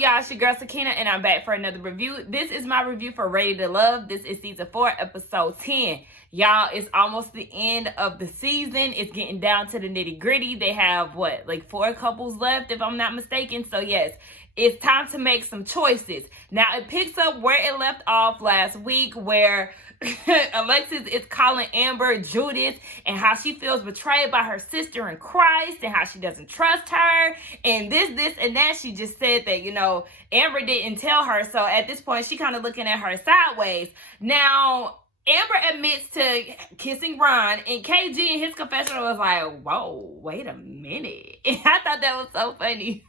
y'all? It's your girl Sakina, and I'm back for another review. This is my review for Ready to Love. This is season 4, episode 10. Y'all, it's almost the end of the season. It's getting down to the nitty gritty. They have, what, like 4 couples left, if I'm not mistaken. So, yes, it's time to make some choices. Now, it picks up where it left off last week, where Alexis is calling Amber Judas and how she feels betrayed by her sister in Christ and how she doesn't trust her and this and that. She just said that, you know, Amber didn't tell her. So at this point, she kind of looking at her sideways. Now, Amber admits to kissing Ron, and KG in his confessional was like, whoa, wait a minute. And I thought that was so funny.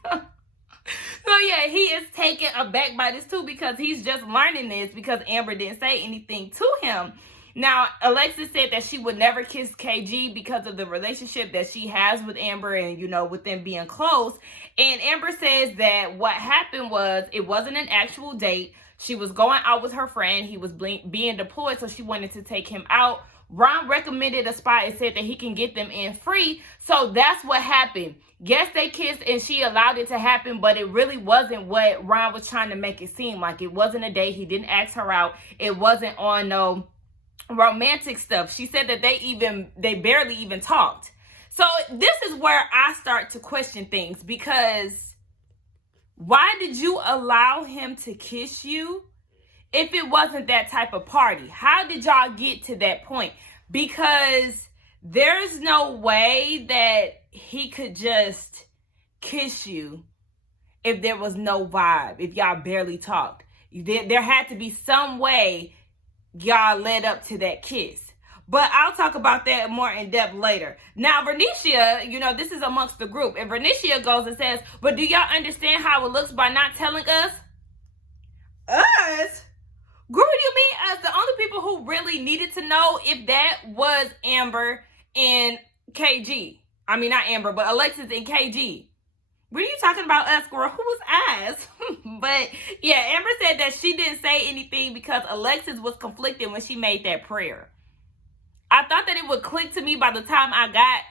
So yeah, he is taken aback by this too, because he's just learning this because Amber didn't say anything to him. Now, Alexis said that she would never kiss KG because of the relationship that she has with Amber and, you know, with them being close. And Amber says that what happened was it wasn't an actual date. She was going out with her friend. He was being deployed, so she wanted to take him out. Ron recommended a spot and said that he can get them in free. So that's what happened. Yes, they kissed and she allowed it to happen, but it really wasn't what Ron was trying to make it seem like. It wasn't a date. He didn't ask her out. It wasn't on no romantic stuff. She said that they barely even talked. So this is where I start to question things, because why did you allow him to kiss you if it wasn't that type of party? How did y'all get to that point? Because there's no way that he could just kiss you if there was no vibe, if y'all barely talked. There had to be some way y'all led up to that kiss. But I'll talk about that more in depth later. Now, Vernicia, you know, this is amongst the group. And Vernicia goes and says, but do y'all understand how it looks by not telling us? Us? Girl, you mean us? The only people who really needed to know if that was Amber and KG. I mean, not Amber, but Alexis and KG. What are you talking about, us, girl? Who was us? But yeah, Amber said that she didn't say anything because Alexis was conflicted when she made that prayer. I thought that it would click to me by the time I got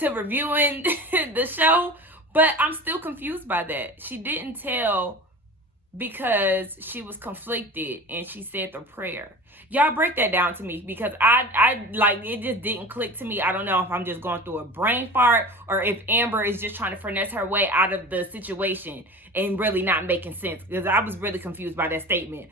to reviewing the show, but I'm still confused by that. She didn't tell because she was conflicted and she said the prayer. Y'all break that down to me, because I like, it just didn't click to me. I don't know if I'm just going through a brain fart or if Amber is just trying to finesse her way out of the situation and really not making sense, because I was really confused by that statement.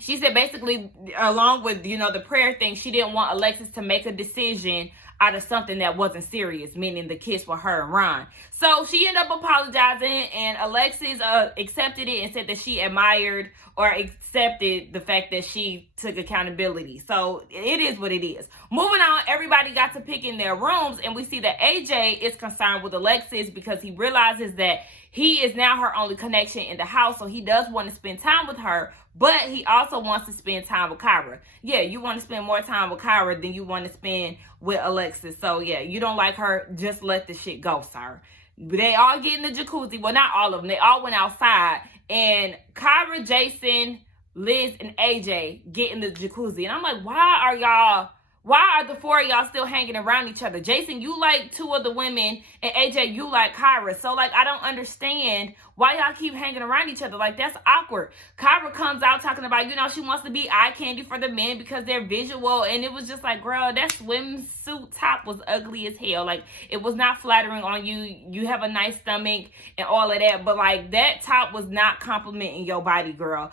She said basically, along with, you know, the prayer thing, she didn't want Alexis to make a decision out of something that wasn't serious, meaning the kiss with her and Ron. So she ended up apologizing, and Alexis accepted it and said that she admired or accepted the fact that she took accountability. So it is what it is. Moving on, everybody got to pick in their rooms, and we see that AJ is concerned with Alexis because he realizes that he is now her only connection in the house, so he does want to spend time with her, but he also wants to spend time with Kyra. Yeah, you want to spend more time with Kyra than you want to spend with Alexis. So yeah, you don't like her, just let the shit go, sir. They all get in the jacuzzi. Well, not all of them. They all went outside. And Kyra, Jason, Liz, and AJ get in the jacuzzi. And I'm like, why are the 4 of y'all still hanging around each other? Jason, you like 2 of the women, and AJ, you like Kyra. So, like, I don't understand why y'all keep hanging around each other. Like, that's awkward. Kyra comes out talking about, you know, she wants to be eye candy for the men because they're visual. And it was just like, girl, that swimsuit top was ugly as hell. Like, it was not flattering on you. You have a nice stomach and all of that. But, like, that top was not complimenting your body, girl.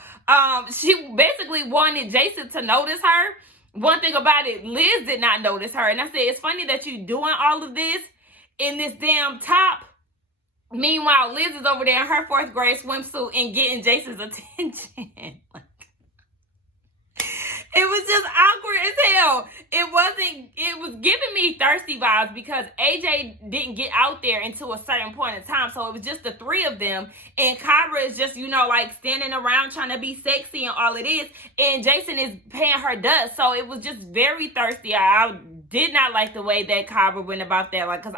She basically wanted Jason to notice her. One thing about it, Liz did not notice her. And I said, it's funny that you doing all of this in this damn top. Meanwhile, Liz is over there in her 4th grade swimsuit and getting Jason's attention. It was just awkward as hell. It was giving me thirsty vibes because AJ didn't get out there until a certain point in time. So it was just the 3 of them. And Kyra is just, you know, like standing around trying to be sexy and all it is. And Jason is paying her dust. So it was just very thirsty. I did not like the way that Kyra went about that. Like, because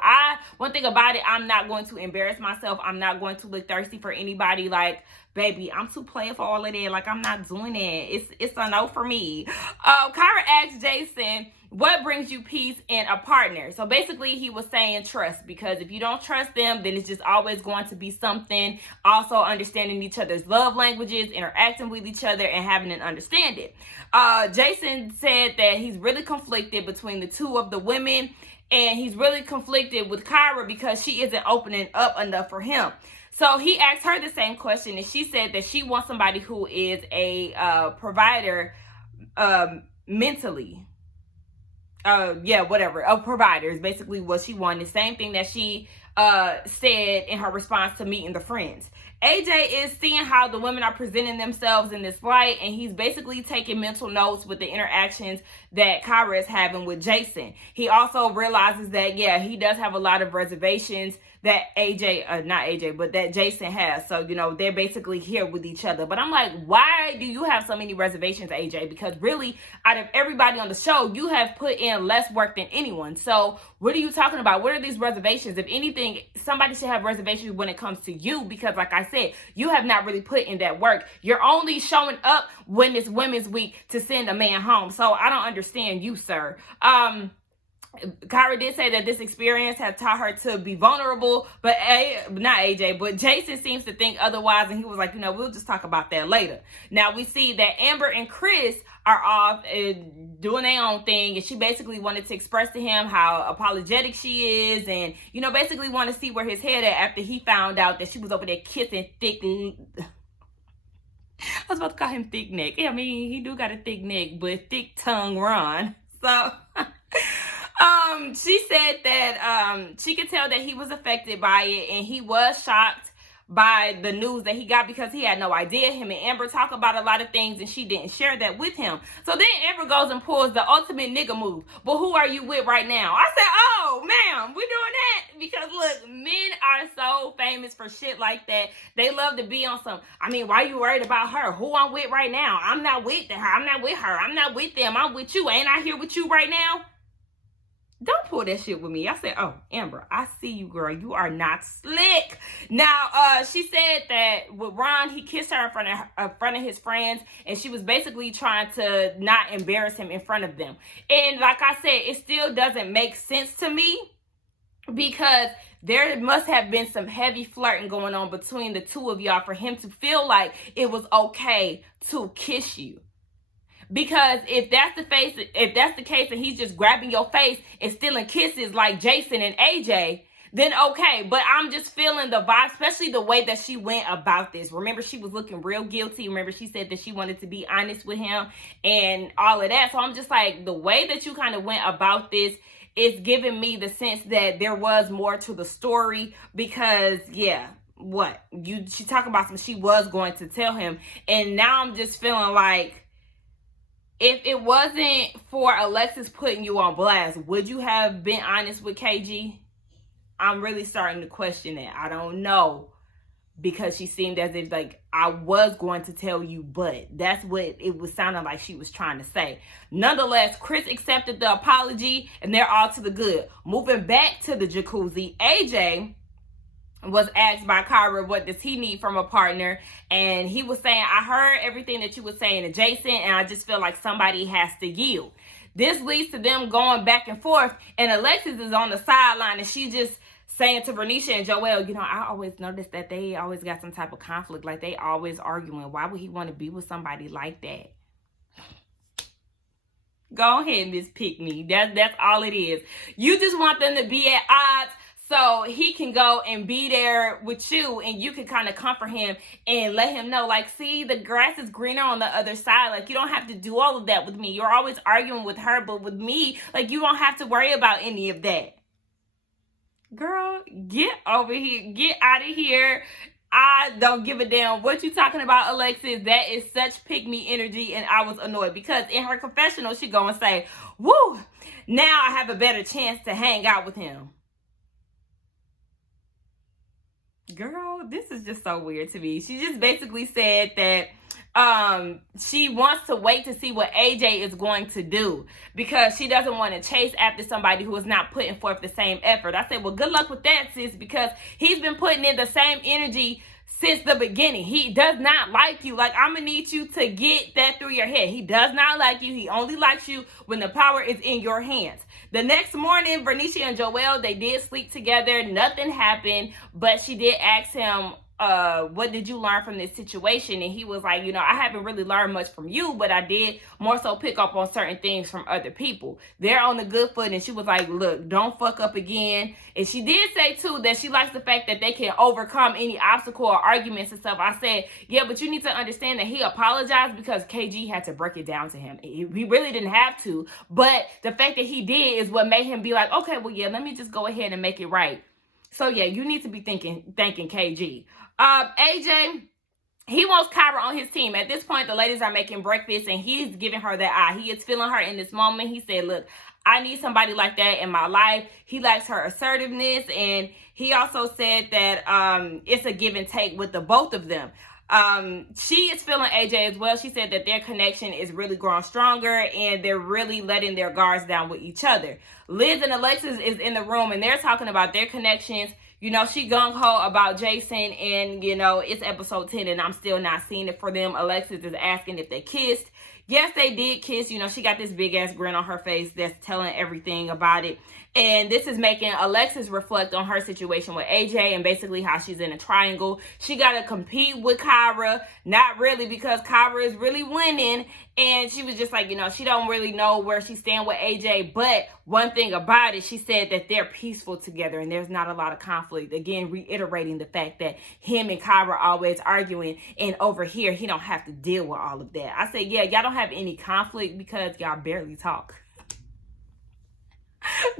one thing about it, I'm not going to embarrass myself. I'm not going to look thirsty for anybody. Like, baby, I'm too playing for all of that. Like, I'm not doing it. It's a no for me. Kyra asked Jason What brings you peace in a partner? So basically he was saying trust, because if you don't trust them, then it's just always going to be something. Also understanding each other's love languages, interacting with each other, and having an understanding. Jason said that he's really conflicted between the two of the women, and he's really conflicted with Kyra because she isn't opening up enough for him. So he asked her the same question, and she said that she wants somebody who is a provider mentally. A provider is basically what she wanted. Same thing that she said in her response to meeting the friends. AJ is seeing how the women are presenting themselves in this light, and he's basically taking mental notes with the interactions that Kyra is having with Jason. He also realizes that, yeah, he does have a lot of reservations that that Jason has. So, they're basically here with each other. But I'm like, why do you have so many reservations, AJ? Because really, out of everybody on the show, you have put in less work than anyone. So what are you talking about? What are these reservations? If anything, somebody should have reservations when it comes to you, because like I said, you have not really put in that work. You're only showing up when it's Women's Week to send a man home. So I don't understand you, sir. Kyra did say that this experience has taught her to be vulnerable, but Jason seems to think otherwise, and he was like, we'll just talk about that later. Now we see that Amber and Chris are off doing their own thing, and she basically wanted to express to him how apologetic she is, and basically want to see where his head at after he found out that she was over there kissing thick. I was about to call him thick neck. I mean, he do got a thick neck, but thick tongue Ron. So she said that she could tell that he was affected by it, and he was shocked by the news that he got because he had no idea. Him and Amber talk about a lot of things, and she didn't share that with him. So then Amber goes and pulls the ultimate nigga move. But who are you with right now? I said, oh, ma'am, we're doing that? Because look, men are so famous for shit like that. They love to be on some, why are you worried about her? Who I'm with right now? I'm not with her. I'm not with her. I'm not with them. I'm with you. Ain't I here with you right now? Don't pull that shit with me. I said, oh, Amber, I see you, girl. You are not slick. Now, she said that with Ron, he kissed her in front of his friends, and she was basically trying to not embarrass him in front of them. And like I said, it still doesn't make sense to me, because there must have been some heavy flirting going on between the two of y'all for him to feel like it was okay to kiss you. Because if that's the case and he's just grabbing your face and stealing kisses like Jason and AJ, then okay. But I'm just feeling the vibe, especially the way that she went about this. Remember, she was looking real guilty. Remember, she said that she wanted to be honest with him and all of that. So I'm just like, the way that you kind of went about this is giving me the sense that there was more to the story, because she talking about she was going to tell him. And now I'm just feeling like, if it wasn't for Alexis putting you on blast, would you have been honest with KG? I'm really starting to question that. I don't know, because she seemed as if like, I was going to tell you, but that's what it was sounding like she was trying to say. Nonetheless, Chris accepted the apology, and they're all to the good. Moving back to the jacuzzi, AJ was asked by Kyra, what does he need from a partner? And he was saying, I heard everything that you were saying to Jason, and I just feel like somebody has to yield. This leads to them going back and forth, and Alexis is on the sideline, and she just saying to Bernicia and Joelle, I always noticed that they always got some type of conflict, like they always arguing. Why would he want to be with somebody like that? Go ahead, Miss Pick Me. That's all it is. You just want them to be at odds, so he can go and be there with you, and you can kind of comfort him and let him know, like, see, the grass is greener on the other side. Like, you don't have to do all of that with me. You're always arguing with her, but with me, like, you don't have to worry about any of that. Girl, get over here. Get out of here. I don't give a damn what you talking about, Alexis. That is such pick-me energy, and I was annoyed because in her confessional, she go and say, woo, now I have a better chance to hang out with him. Girl, this is just so weird to me. She just basically said that she wants to wait to see what AJ is going to do because she doesn't want to chase after somebody who is not putting forth the same effort. I said, well, good luck with that, sis, because he's been putting in the same energy since the beginning. He does not like you. Like, I'm gonna need you to get that through your head. He does not like you. He only likes you when the power is in your hands. The next morning, Bernicia and Joelle, they did sleep together. Nothing happened, but she did ask him, what did you learn from this situation? And he was like, I haven't really learned much from you, but I did more so pick up on certain things from other people. They're on the good foot. And she was like, look, don't fuck up again. And she did say too that she likes the fact that they can overcome any obstacle or arguments and stuff. I said, yeah, but you need to understand that he apologized because KG had to break it down to him. He really didn't have to, but the fact that he did is what made him be like, okay, well, yeah, let me just go ahead and make it right. So yeah, you need to be thanking KG. AJ, he wants Kyra on his team. At this point, the ladies are making breakfast and he's giving her that eye. He is feeling her in this moment. He said, look, I need somebody like that in my life. He likes her assertiveness. And he also said that it's a give and take with the both of them. She is feeling AJ as well. She said that their connection is really growing stronger and they're really letting their guards down with each other. Liz and Alexis is in the room and they're talking about their connections. She gung-ho about Jason and, it's episode 10 and I'm still not seeing it for them. Alexis is asking if they kissed. Yes, they did kiss. She got this big-ass grin on her face that's telling everything about it. And this is making Alexis reflect on her situation with AJ and basically how she's in a triangle. She got to compete with Kyra. Not really, because Kyra is really winning. And she was just like, she don't really know where she stand with AJ. But one thing about it, she said that they're peaceful together and there's not a lot of conflict. Again, reiterating the fact that him and Kyra are always arguing. And over here, he don't have to deal with all of that. I said, yeah, y'all don't have any conflict because y'all barely talk.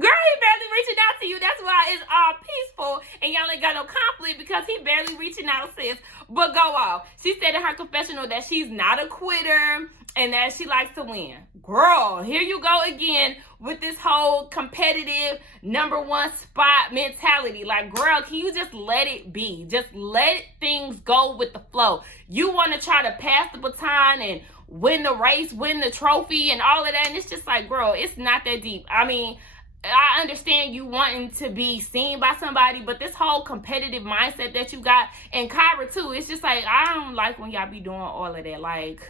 Girl, he barely reaching out to you. That's why it's all peaceful and y'all ain't got no conflict because he barely reaching out, sis. But go off. She said in her confessional that she's not a quitter and that she likes to win. Girl, here you go again with this whole competitive number one spot mentality. Like, girl, can you just let it be? Just let things go with the flow. You want to try to pass the baton and win the race, win the trophy and all of that. And it's just like, girl, it's not that deep. I mean, I understand you wanting to be seen by somebody, but this whole competitive mindset that you got, and Kyra too, it's just like, I don't like when y'all be doing all of that. Like,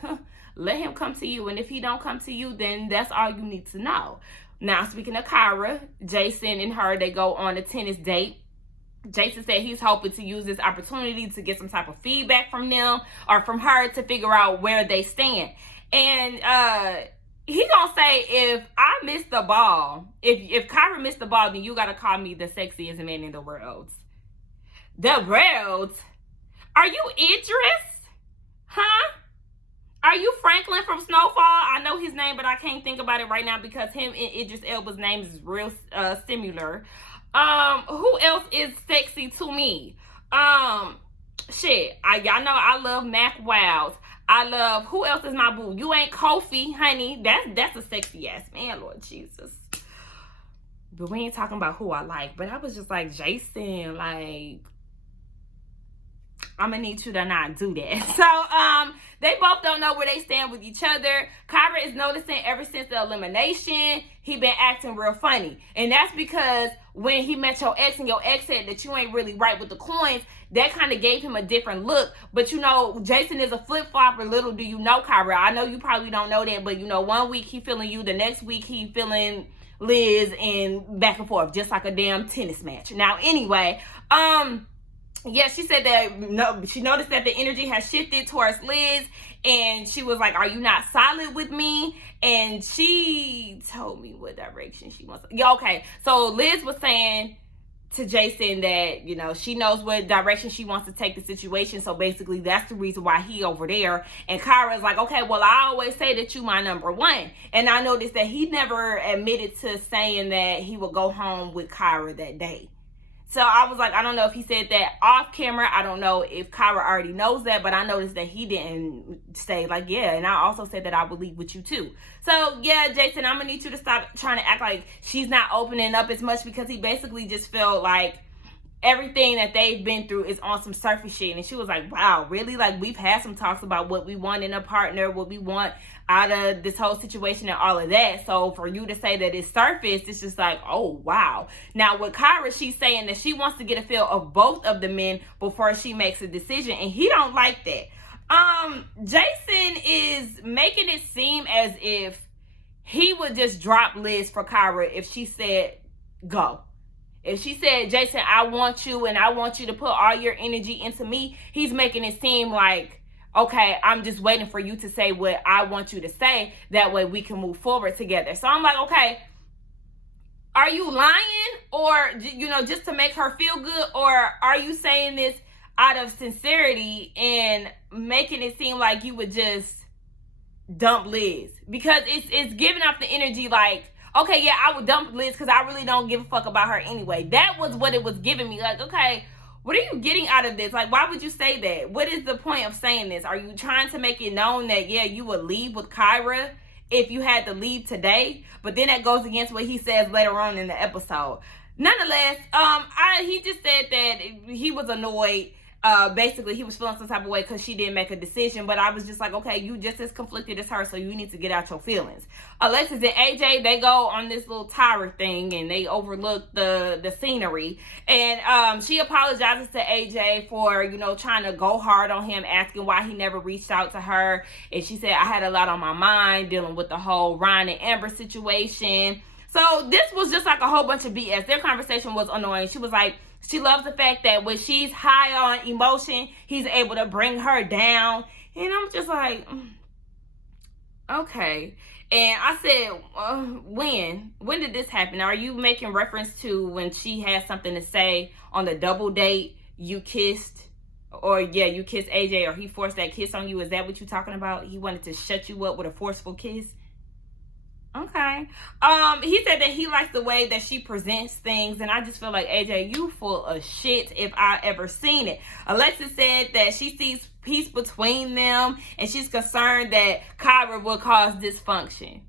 let him come to you, and if he don't come to you, then that's all you need to know. Now, speaking of Kyra, Jason and her, they go on a tennis date. Jason said he's hoping to use this opportunity to get some type of feedback from them or from her to figure out where they stand. And he gonna say, if I miss the ball, if Kyra missed the ball, then you gotta call me the sexiest man in the world. The world? Are you Idris? Huh? Are you Franklin from Snowfall? I know his name, but I can't think about it right now because him and Idris Elba's names is real similar. Who else is sexy to me? Y'all know I love Mac Wiles. I love, who else is my boo? You ain't Kofi, honey. That's a sexy ass man, Lord Jesus. But we ain't talking about who I like. But I was just like, Jason, like, I'm gonna need you to not do that. So, they both don't know where they stand with each other. Kyra is noticing ever since the elimination, he been acting real funny. And that's because when he met your ex and your ex said that you ain't really right with the coins, that kind of gave him a different look. But Jason is a flip-flopper. Little do you know, Kyra. I know you probably don't know that, but 1 week he feeling you, the next week he feeling Liz, and back and forth, just like a damn tennis match. Now, anyway, yeah, she said that she noticed that the energy has shifted towards Liz, and she was like, are you not solid with me? And she told me what direction she wants. Yeah, okay. So Liz was saying to Jason that, she knows what direction she wants to take the situation. So basically that's the reason why he over there. And Kyra's like, okay, well, I always say that you my number one. And I noticed that he never admitted to saying that he would go home with Kyra that day. So I was like, I don't know if he said that off camera. I don't know if Kyra already knows that, but I noticed that he didn't say like, yeah. And I also said that I would leave with you too. So yeah, Jason, I'm gonna need you to stop trying to act like she's not opening up as much, because he basically just felt like everything that they've been through is on some surface shit. And she was like, wow, really? Like, we've had some talks about what we want in a partner, what we want out of this whole situation and all of that. So for you to say that it's surface, it's just like, oh, wow. Now with Kyra, she's saying that she wants to get a feel of both of the men before she makes a decision. And he don't like that. Jason is making it seem as if he would just drop Liz for Kyra if she said go. If she said, Jason, I want you and I want you to put all your energy into me, he's making it seem like, okay, I'm just waiting for you to say what I want you to say. That way we can move forward together. So I'm like, okay, are you lying or, just to make her feel good? Or are you saying this out of sincerity and making it seem like you would just dump Liz? Because it's giving off the energy like, okay, yeah, I would dump Liz because I really don't give a fuck about her anyway. That was what it was giving me. Like, okay, what are you getting out of this? Like, why would you say that? What is the point of saying this? Are you trying to make it known that, yeah, you would leave with Kyra if you had to leave today? But then that goes against what he says later on in the episode. Nonetheless, he just said that he was annoyed. Basically he was feeling some type of way because she didn't make a decision, but I was just like, okay, you just as conflicted as her, so you need to get out your feelings. Alexis and AJ, they go on this little tower thing and they overlook the scenery, and she apologizes to AJ for trying to go hard on him, asking why he never reached out to her, and she said, I had a lot on my mind dealing with the whole Ryan and Amber situation. So this was just like a whole bunch of BS. Their conversation was annoying. She was like, she loves the fact that when she's high on emotion, he's able to bring her down. And I'm just like, okay. And I said, when did this happen? Are you making reference to when she had something to say on the double date you kissed? Or yeah, you kissed AJ, or he forced that kiss on you? Is that what you're talking about? He wanted to shut you up with a forceful kiss? Okay. He said that he likes the way that she presents things, and I just feel like, AJ, you full of shit if I ever seen it. Alexis said that she sees peace between them, and she's concerned that Kyra will cause dysfunction.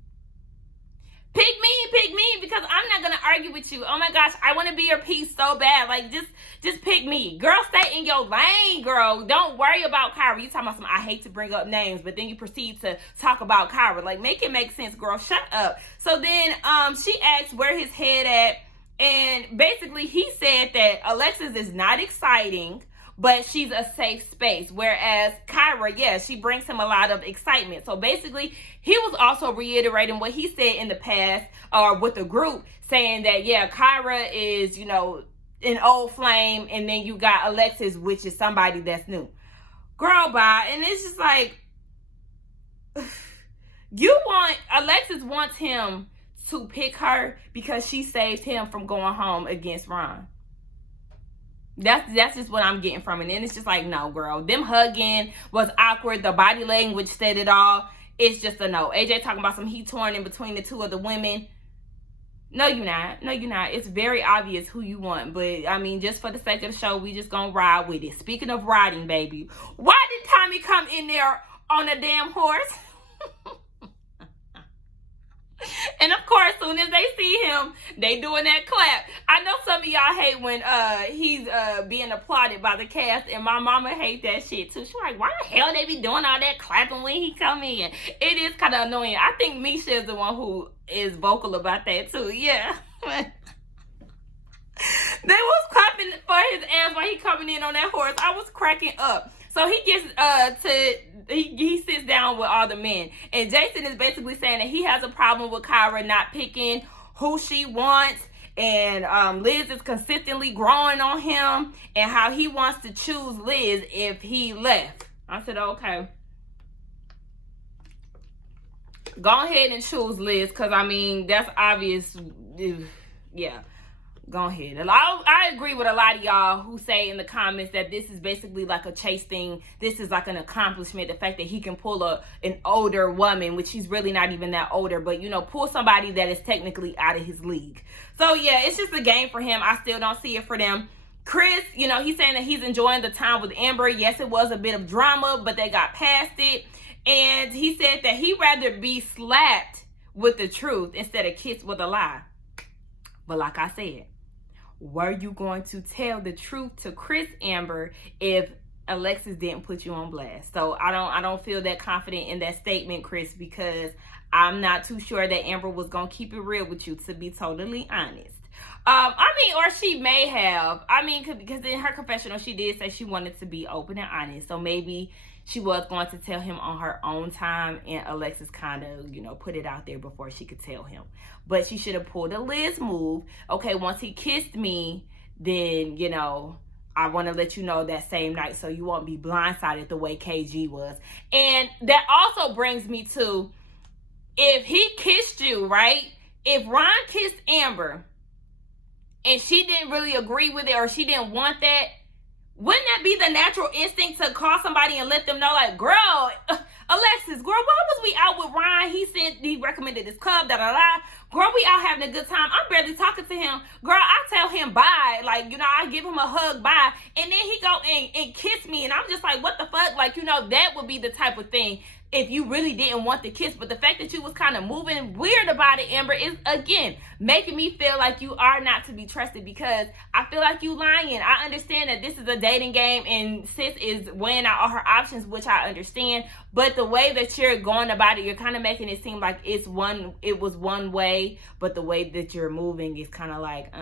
Pick me, because I'm not gonna argue with you. Oh my gosh, I want to be your piece so bad. Like, just pick me. Girl, stay in your lane, girl. Don't worry about Kyra. You talking about I hate to bring up names, but then you proceed to talk about Kyra. Like, make it make sense, girl. Shut up. So then she asks where his head at, and basically he said that Alexis is not exciting, but she's a safe space. Whereas Kyra, yeah, she brings him a lot of excitement. So basically, he was also reiterating what he said in the past, or with the group, saying that, yeah, Kyra is, an old flame, and then you got Alexis, which is somebody that's new. Girl, bye. And it's just like, Alexis wants him to pick her because she saved him from going home against Ron. That's just what I'm getting from it. And then it's just like, no, girl. Them hugging was awkward. The body language said it all. It's just a no. AJ talking about some heat torn in between the two of the women. No, you're not. No, you're not. It's very obvious who you want. But, I mean, just for the sake of the show, we just gonna ride with it. Speaking of riding, baby, why did Tommy come in there on a damn horse? And of course, soon as they see him, they doing that clap. I know some of y'all hate when he's being applauded by the cast, and my mama hate that shit too. She's like, why the hell they be doing all that clapping when he come in? It is kind of annoying. I think Misha is the one who is vocal about that too. Yeah. They was clapping for his ass while he coming in on that horse. I was cracking up. So he gets he sits down with all the men, and Jason is basically saying that he has a problem with Kyra not picking who she wants, and Liz is consistently growing on him, and how he wants to choose Liz if he left. I said, okay, go ahead and choose Liz, because I mean, that's obvious. Yeah, go ahead. I agree with a lot of y'all who say in the comments that this is basically like a chase thing. This is like an accomplishment. The fact that he can pull an older woman, which he's really not even that older, but pull somebody that is technically out of his league. So yeah, it's just a game for him. I still don't see it for them. Chris, he's saying that he's enjoying the time with Amber. Yes, it was a bit of drama, but they got past it. And he said that he'd rather be slapped with the truth instead of kissed with a lie. But like I said, were you going to tell the truth to Chris, Amber, if Alexis didn't put you on blast? So I don't feel that confident in that statement, Chris, because I'm not too sure that Amber was gonna keep it real with you, to be totally honest. Or she may have. Because in her confessional, she did say she wanted to be open and honest. So maybe she was going to tell him on her own time, and Alexis kind of, put it out there before she could tell him. But she should have pulled a Liz move. Okay, once he kissed me, then, I want to let you know that same night so you won't be blindsided the way KG was. And that also brings me to, if he kissed you, right? If Ron kissed Amber and she didn't really agree with it, or she didn't want that, wouldn't that be the natural instinct to call somebody and let them know, like, girl, Alexis, girl, why was we out with Ron? He recommended this club, Girl, we out having a good time. I'm barely talking to him. Girl, I tell him bye. Like, I give him a hug, bye. And then he go and kiss me. And I'm just like, what the fuck? Like, that would be the type of thing if you really didn't want the kiss. But the fact that you was kind of moving weird about it, Amber, is, again, making me feel like you are not to be trusted, because I feel like you lying. I understand that this is a dating game and sis is weighing out all her options, which I understand. But the way that you're going about it, you're kind of making it seem like it was one way, but the way that you're moving is kind of like,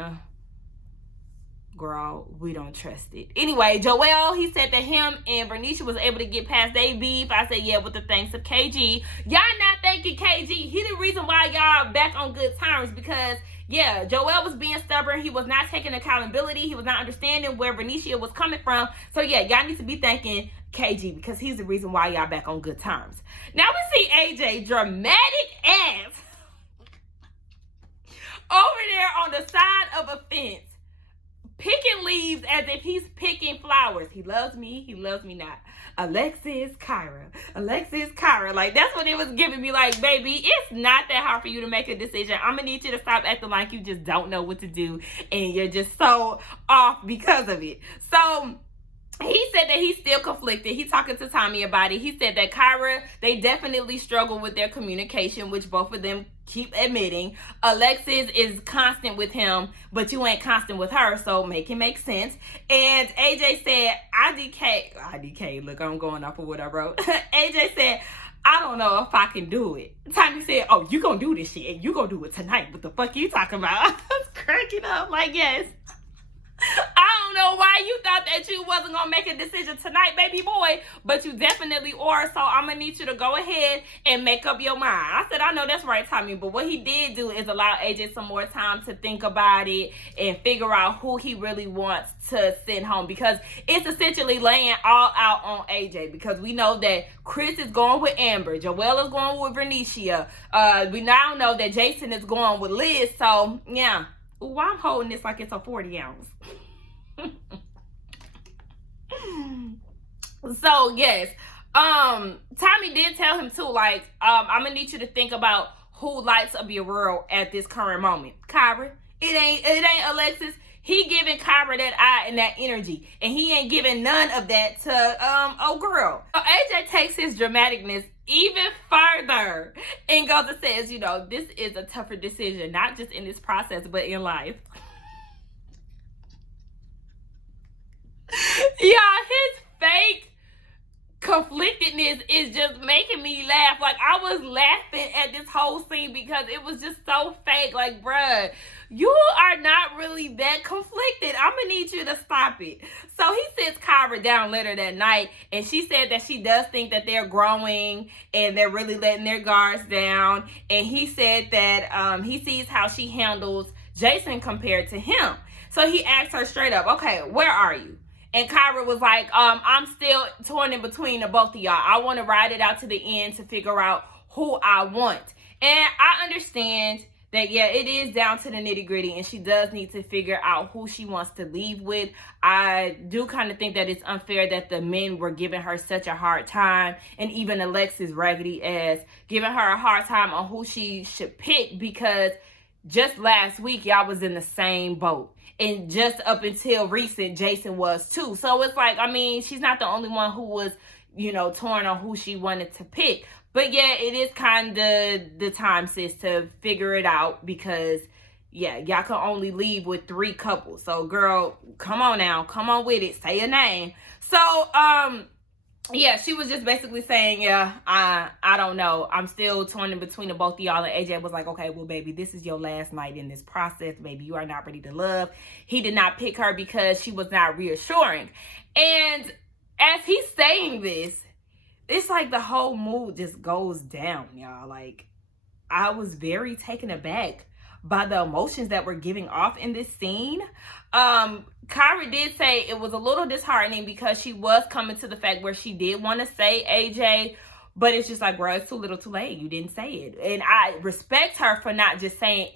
girl, we don't trust it. Anyway, Joel, he said that him and Bernicia was able to get past their beef. I said, yeah, with the thanks of KG. Y'all not thanking KG. He the reason why y'all back on good terms, because, yeah, Joel was being stubborn. He was not taking accountability. He was not understanding where Bernicia was coming from. So, yeah, y'all need to be thanking KG, because he's the reason why y'all back on good terms. Now we see AJ, dramatic ass, over there on the side of a fence, picking leaves as if he's picking flowers. He loves me not. Alexis, Kyra. Like, that's what it was giving me. Like, baby, it's not that hard for you to make a decision. I'm gonna need you to stop acting like you just don't know what to do and you're just so off because of it. So he said that he's still conflicted. He's talking to Tommy about it. He said that Kyra, they definitely struggle with their communication, which both of them keep admitting. Alexis is constant with him, but you ain't constant with her, so make it make sense. And AJ said, IDK, look, I'm going off of what I wrote. AJ said, I don't know if I can do it. Tommy said, oh, you gonna do this shit, and you gonna do it tonight. What the fuck you talking about? I was cracking up like, yes. I don't know why you thought that you wasn't gonna make a decision tonight, baby boy, but you definitely are. So I'm gonna need you to go ahead and make up your mind. I said, I know that's right, Tommy, but what he did do is allow AJ some more time to think about it and figure out who he really wants to send home, because it's essentially laying all out on AJ, because we know that Chris is going with Amber, Joelle is going with Bernicia, we now know that Jason is going with Liz. So yeah. Ooh, I'm holding this like it's a 40 ounce. So yes, Tommy did tell him too, like, I'm gonna need you to think about who lights up your world at this current moment. Kyra, it ain't Alexis. He giving Kyra that eye and that energy, and he ain't giving none of that to old girl. So AJ takes his dramaticness even further and goes and says, this is a tougher decision, not just in this process, but in life. Yeah, his fake conflictedness is just making me laugh. Like, I was laughing at this whole scene because it was just so fake. Like, bruh, you are not really that conflicted. I'm gonna need you to stop it. So he sits Kyra down later that night, and she said that she does think that they're growing and they're really letting their guards down. And he said that he sees how she handles Jason compared to him. So he asked her straight up, okay, where are you? And Kyra was like, I'm still torn in between the both of y'all. I want to ride it out to the end to figure out who I want. And I understand that, yeah, it is down to the nitty gritty, and she does need to figure out who she wants to leave with. I do kind of think that it's unfair that the men were giving her such a hard time, and even Alexis raggedy ass giving her a hard time on who she should pick, because just last week y'all was in the same boat. And just up until recent, Jason was too. So it's like, she's not the only one who was, torn on who she wanted to pick. But yeah, it is kind of the time, sis, to figure it out, because yeah, y'all can only leave with 3 couples. So girl, come on now, come on with it, say your name. So yeah, she was just basically saying, yeah, I don't know. I'm still torn in between the both of y'all. And AJ was like, okay, well, baby, this is your last night in this process. Baby, you are not ready to love. He did not pick her because she was not reassuring. And as he's saying this, it's like the whole mood just goes down, y'all. Like, I was very taken aback by the emotions that were giving off in this scene. Kyra did say it was a little disheartening because she was coming to the fact where she did want to say AJ, but it's just like, bro, it's too little too late. You didn't say it. And I respect her for not just saying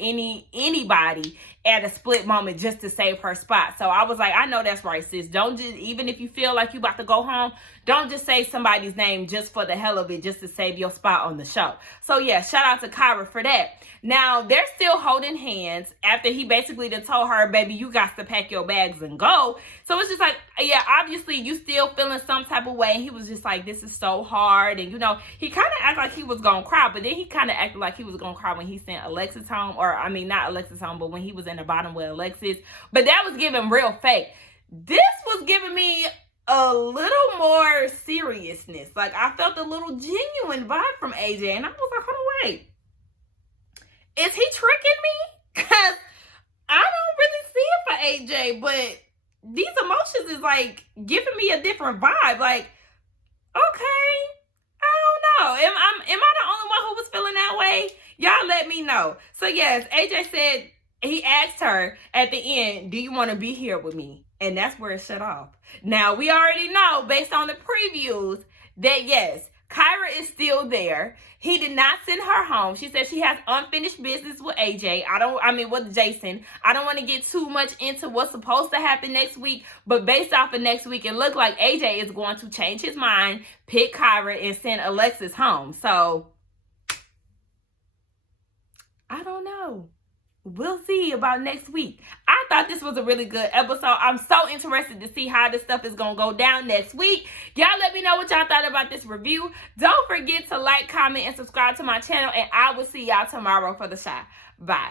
anybody at a split moment just to save her spot. So I was like, I know that's right, sis. Don't just, even if you feel like you about to go home, don't just say somebody's name just for the hell of it, just to save your spot on the show. So yeah, shout out to Kyra for that. Now, they're still holding hands after he basically done told her, baby, you got to pack your bags and go. So it's just like, yeah, obviously you still feeling some type of way. And he was just like, this is so hard. And, you know, he kind of acted like he was going to cry. But then he kind of acted like he was going to cry when he sent Alexis home. Or, I mean, not Alexis home, but when he was in the bottom with Alexis. But that was giving real fake. This was giving me a little more seriousness. Like, I felt a little genuine vibe from AJ. And I was like, hold on, wait. Is he tricking me? Because I don't really see it for AJ, but these emotions is like giving me a different vibe. Like, okay, I don't know. Am I the only one who was feeling that way? Y'all let me know. So yes, AJ said, he asked her at the end, do you want to be here with me? And that's where it shut off. Now, we already know based on the previews that yes, Kyra is still there. He did not send her home. She said she has unfinished business with AJ. With Jason. I don't want to get too much into what's supposed to happen next week, but based off of next week, it looked like AJ is going to change his mind, pick Kyra, and send Alexis home. So, I don't know. We'll see about next week. I thought this was a really good episode. I'm so interested to see how this stuff is going to go down next week. Y'all let me know what y'all thought about this review. Don't forget to like, comment, and subscribe to my channel. And I will see y'all tomorrow for the shot. Bye.